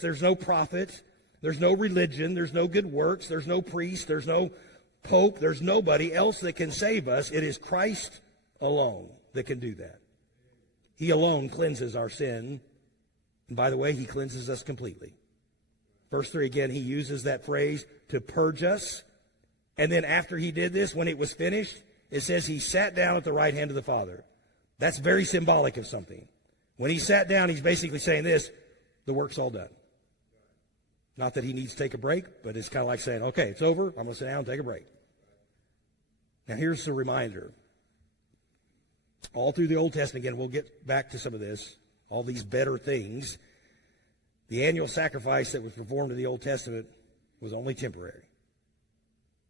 There's no prophet, there's no religion, there's no good works, there's no priest, there's no pope, there's nobody else that can save us. It is Christ alone that can do that. He alone cleanses our sin. And by the way, he cleanses us completely. Verse 3, again, he uses that phrase to purge us. And then after he did this, when it was finished, it says he sat down at the right hand of the Father. That's very symbolic of something. When he sat down, he's basically saying this: the work's all done. Not that he needs to take a break, but it's kind of like saying, okay, it's over. I'm going to sit down and take a break. Now, here's the reminder. All through the Old Testament, again, we'll get back to some of this, all these better things. The annual sacrifice that was performed in the Old Testament was only temporary.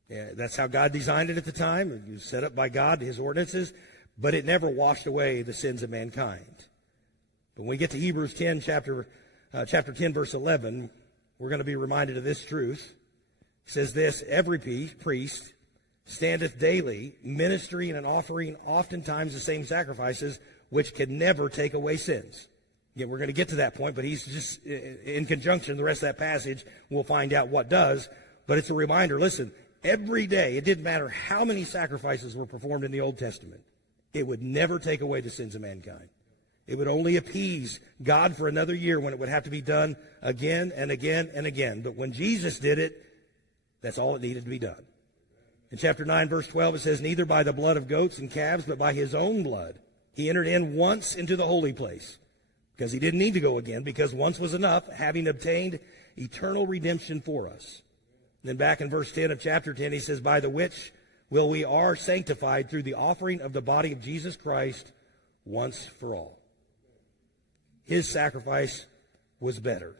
Yeah, that's how God designed it at the time. It was set up by God, his ordinances, but it never washed away the sins of mankind. But when we get to Hebrews 10, chapter 10, verse 11, we're going to be reminded of this truth. It says this: every priest standeth daily, ministering and offering oftentimes the same sacrifices, which can never take away sins. Again, we're going to get to that point, but he's just, in conjunction, the rest of that passage, we'll find out what does. But it's a reminder, listen, every day, it didn't matter how many sacrifices were performed in the Old Testament, it would never take away the sins of mankind. It would only appease God for another year when it would have to be done again and again and again. But when Jesus did it, that's all it needed to be done. In chapter 9, verse 12, it says, neither by the blood of goats and calves, but by his own blood, he entered in once into the holy place, because he didn't need to go again, because once was enough, having obtained eternal redemption for us. And then back in verse 10 of chapter 10, he says, by the which we are sanctified through the offering of the body of Jesus Christ once for all. His sacrifice was better.